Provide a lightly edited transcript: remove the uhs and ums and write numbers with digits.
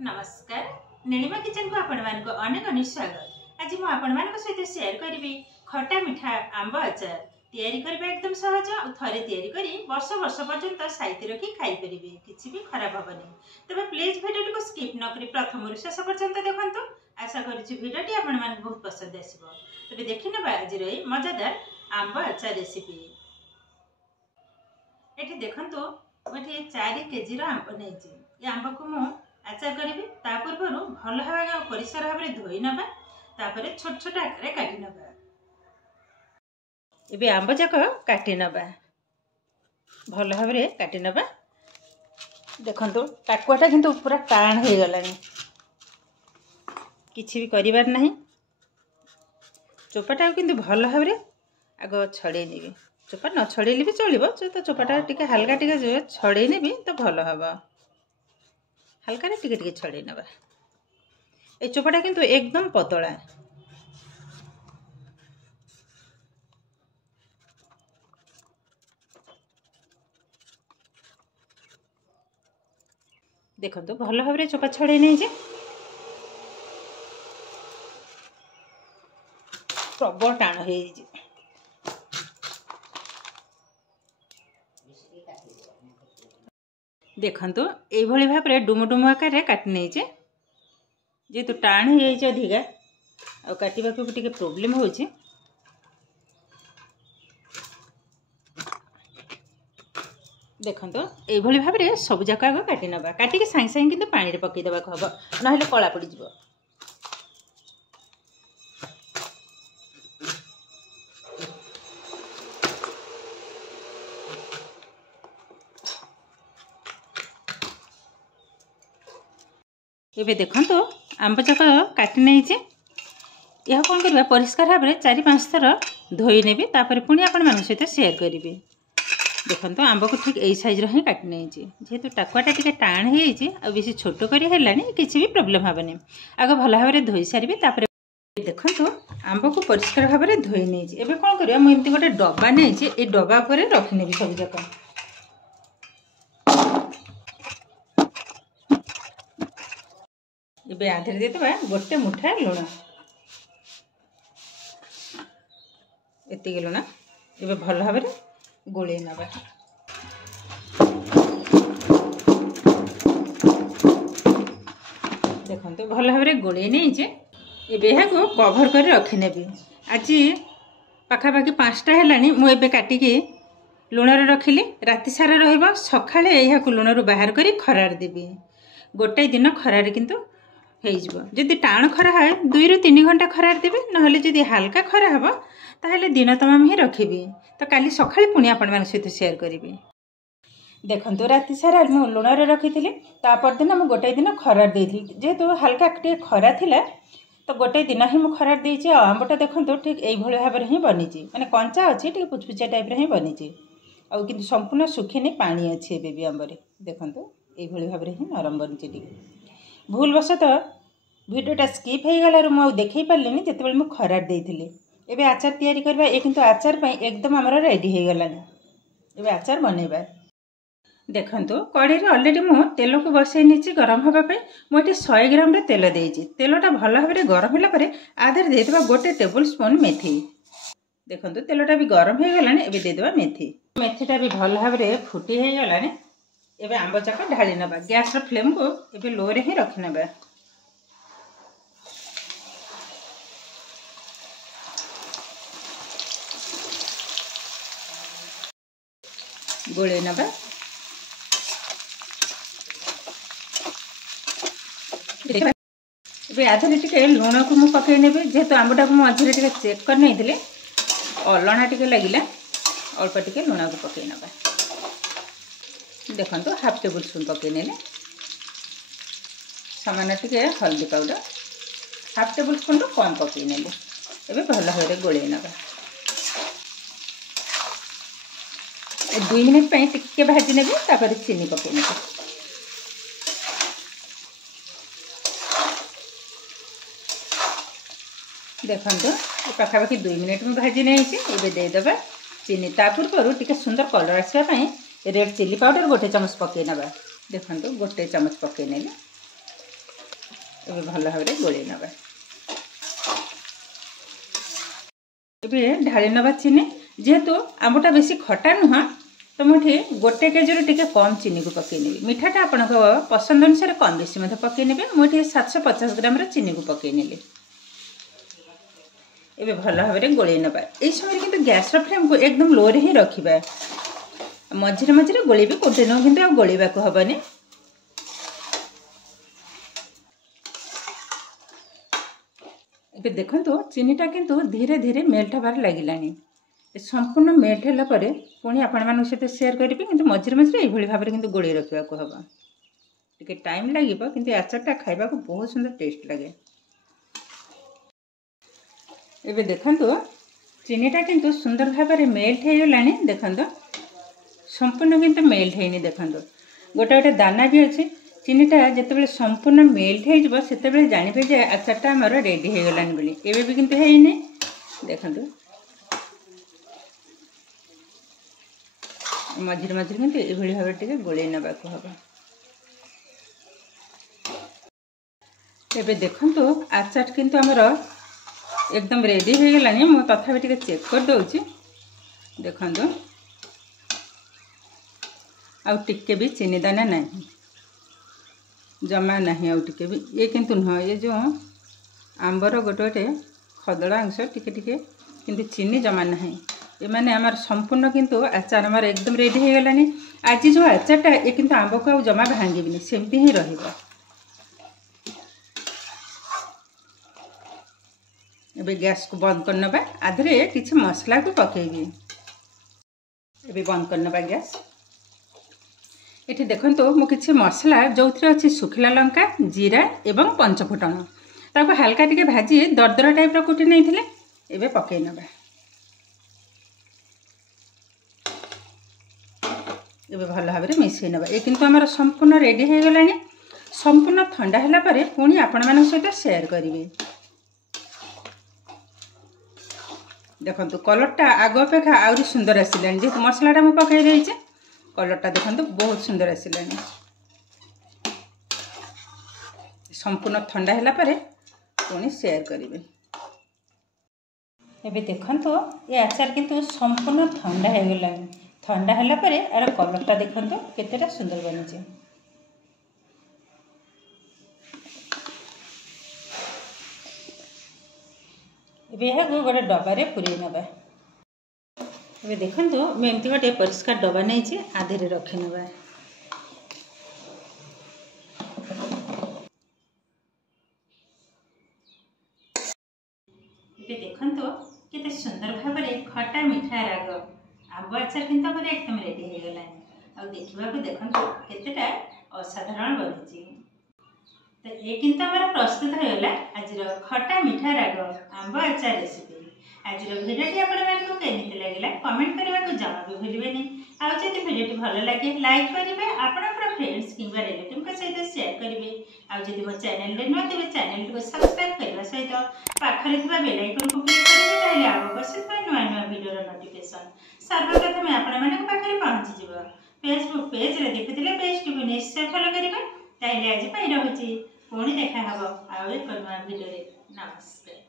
नमस्कार नीलिमा किचन को आपण मान को अनेक अनेक स्वागत। आज मु आपण मान सहित शेयर करी खटा मिठा आंब अचार तैयारी करबा एकदम सहज और थरे तैयारी करी वर्ष वर्ष पर्यंत साइती रखी खाई परिबे किछि भी खराब होबनी। तबे प्लीज वीडियो को स्किप न करी प्रथम रु शेष पर्यंत देखंतु। आशा करिछि वीडियोटी आपण मान बहुत पसंद आसीबो। तबे देखिनबा आज रही मजेदार आंब अचार रेसिपी। एठी देखंतु एठी 4 केजी रो आंब नेछि। ए आंब को मु आचार करी पूर्व भल भाव परिष्कार भाव में धोई नवा छोट छोट आकार काटी नवा। एबे आंब जाक काटी नवा भल भाव में काटी नवा। देखंतु टाकुआटा किंतु पूरा टाण हो गलानी किछि भी करिवार नहीं। चोपाटा किंतु भल भाव में आग छड़े नेबी। चोपा न छड़ेली भी चलिबो तो चोपाटा टिके हल्का टिके छड़े नेबी तो भल हबो। हल्का टिके टिके छड़े नवा। ए चोपाटा किंतु एकदम पतला। देखो तो भल भाव चोपा छड़े नहीं जे प्रबल टाण हो। देखंतु ए भली भाव रे डुमडुम आकार रे काट नै जे जेतु टाण हो जाय अधिका आ काटिबा को टिके प्रॉब्लम हो छै। देखंतु ए भली भाव रे सब जाका आग काटी नबा। काटी के साइ साइ किंतु पानी रे पकै देबा को हबो न हेले कळा पड़ी जिवो। एबे देखंतु आंब जाक काटी नै जे यह कौन करबा परिष्कार भाव में 4-5 थर धोई नेबी तापर पुणी आपण मान सहित शेयर करेंगे। देखंतु आंब को ठीक एई साइज रो ही काटी नै जे जेहेतु टाकुआटा टिके टाण हो जाय आ बेसी छोट करी हेलानी किछि भी प्रॉब्लम हबनी। आग भल भाव में धोई सारिबे तापर देखंतु आंब को परिष्कार भाव में धोई नै जे एबे कोन करबा मु एमती गोटे डब्बा नै जे ए डब्बा पर रखि नेबी सब जाक। एबे आधे देतबा गोटे मुठा लुण एति लुण एबे भल भाव में गोले नबा। देखंतु भल भाव में गोले नै जे एबे हा को कवर कर रखि नेबी। आज पाखापाखि 5टा हेलानी मु एबे काटी के लुण रे रखिली राति सारा रहइबो। सखाळे एहा को लुण रु बाहर करी खरार देबी। गोटे दिन खरार किंतु जदि टाण खरा है 2 ରୁ 3 घंटा खरार देबे नहले जदि हल्का खरा हबो ताहले दिन तमाम ही रखिबी। तो काली सखाळे पुणी आपण मान सहित शेयर करिबी। देखंतु राति सारा मु लुण रे रखिथिले ता पर दिन मु गोटे दिन खरार देथि जेहेतु हल्का टे खरा थिला तो गोटे दिन ही मु खरार देछि। आंबटा देखंतु ठीक एई भली भाव रे ही बनिछि माने कंचा अछि ठीक पुचपुचिया टाइप रे ही बनिछि आ किंतु संपूर्ण सुखिनी पानी अछि एबे भी आंबरे। देखंतु एई भली भाव रे ही नरम बनिछि। ठीक भूल वशत वीडियोटा स्किप हो गला मु देखै पारलिनी जेतेबेले मु खरार देइथिली। एबे आचार तैयारी करबा ए किंतु आचार पई एकदम हमरा रेडी हो गलानी। एबे आचार बनेबा। देखंतु कढ़ी रे ऑलरेडी मु तेल को बसै निछि गरम होबा पई। मु एठी 100 ग्राम रे तेल देइछि। तेलटा भल भाव रे गरम होला परे आधर देइतबा गोटे टेबल स्पून मेथी। देखंतु तेलटा भी गरम हो गलानी एबे देइतबा मेथी। मेथीटा भी भल भाव रे फुटी हो गलानी। एबे आंब जाक ढाली नबा। गैस रो फ्लेम को एबे लो रे ही रखि नबा। गोले नबा। एबे आधे टिके लुण को मु पकई नेबे जेहेतु आंबटा को मझे टिके चेक कर नैथिले अलणा टिके लागिला अल्प टिके लुण को पकई नबा। देखंतु हाफ टेबल स्पून पकई नेले सामान्य टिके हल्दी पाउडर हाफ टेबल स्पून तो कम पकई नेले। एबे भल भाव रे गोले नबा। 2 मिनिट पई टिके भाजी नेबे तापर चीनी पकई नेबे। देखंतु पाखापाखि 2 मिनिट में भाजी नहीं एबे दे देबा चीनी। ता पूर्व टिके सुंदर कलर आसवा पई रेड चिली पाउडर 1 चमच पकई नबा। देखंतु 1 चमच पकई नेले ଏବେ ଭଲ ଭାବରେ ଗୋଳେଇ ନେବା। ଏବେ ଢାଳି ନେବା ଚିନି। जेहेतु आंबटा बेसी खटा नुह तो मुझे गोटे केजी टे कम चीनी को पकईनेबी। मिठाटा आपण पसंद अनुसार कम बेसी पकईने। मुझे 750 ग्राम चीनी को पकईने। एबे भल भाव में गोल नवा। यही समय किंतु गैस फ्लेम को एकदम लो रे ही रखा। मझे मझे गोल भी कौटे नुह कि गोलवा को हेनी। देखो चीनीटा किंतु धीरे धीरे मेल्ट हबार लगिलानी। संपूर्ण मेल्ट होला परे पुणी आपण मान सहित शेयर करी कि मझे मझे ये भाव में गोल रखा हम। टे टाइम लगे कि आचारटा खाइबा को बहुत सुंदर टेस्ट लगे। एबे देखंतु चीनीटा किंतु सुंदर भाव में मेल्ट हो गलानी। देखंतु संपूर्ण किंतु मेल्ट होनी। देखंतु गोटे गोटे दाना भी अच्छे। चीनीटा जिते संपूर्ण मेल्ट हो से जानवे जे आचारटा आमर रेडी हो गलानी बोली। एबे भी किंतु हैनी। देखंतु मझे मझे किंतु ये भाव टे गोल नवा को हम। एबे देखंतु आचार किंतु आमर एकदम रेडी हो गलानी। मु तथापि टिके चेक कर दउची। देखंतु आउ टिके भी चीनी दाना नहीं, जमा नहीं आउ टिके भी। ये किंतु न ये जो आंबर गोटे गोटे खदड़ा अंश टिके टिके किंतु चीनी जमा नहीं। ये माने आमर संपूर्ण किंतु आचार आमर एकदम रेडी हो गलानी। आज जो आचारटा ये किंतु आंब को आउ जमा भांगीबिनी, सेमती ही रहिबो। एबे गैस को बंद कर नबा। आधरे किछि मसला को पकेबी। एबे बंद कर नबा गैस। एठी देखंतु मु किछि मसला जोथरे अछि सुखिला लंका, जीरा एवं पंचफुटन ताको हल्का टिके भाजी दरदरा टाइप रो कुटी नैथिले। एबे पकेइ नबा। एबे भल भाव में मिसई नबा। ये किंतु हमर संपूर्ण रेडी हो गलानी। संपूर्ण ठंडा हला परे पुणी आपण मान सहित शेयर करिवे। देखंतु कलरटा आग अपेक्षा आउरी सुंदर आसिलानी। जेहेतु मसलाटा मु पकई रही कलरटा देखंतु बहुत सुंदर आसिलानी। संपूर्ण ठंडा हला परे पुणी शेयर करिवे। एबे देखंतु ये आचार किंतु संपूर्ण ठंडा हो गलानी। ठंडा हला परे आर कलरटा देखंतु केतेटा सुंदर बनिছে। एबे गोटे डबारे पूरे नबा। एबे देखंतु मैं एमती गोटे परिष्कार डबा नहीं आधे रखी नबा। एबे देखंतु केते सुंदर भाव में खट्टा मीठा राग आंब आचार किंतु हमर एकदम रेडी हो गलानी। आ देखिबा को देखंतु केतेटा असाधारण बनिଛି। तो ये किंतु हमारा प्रस्तुत होगा आज खट्टा मीठा राग आंब आचार रेसिपी। आज भिडियोटी आपको केମିତି लगे कमेंट करने को जमा भी भूलें। आज जब भिडियोटी भल लगे लाइक करेंगे, आपंकर फ्रेंड्स कि रिलेटिव सहित शेयर करेंगे। आज जब मो चैनल नुआ तेज चैनल को सब्सक्राइब करने सहित पाखे बेल आइकन को क्लिक करेंगे। आगे नुआ नुआ भिडियो नोटिफिकेशन सर्वप्रथम आपण पहुँची। फेसबुक पेज देखुले पेज को निश्चय फॉलो करेंगे। ताइले आज रहुची पुणी देखा हब आउ एक नुआ भिडियो। नमस्कार।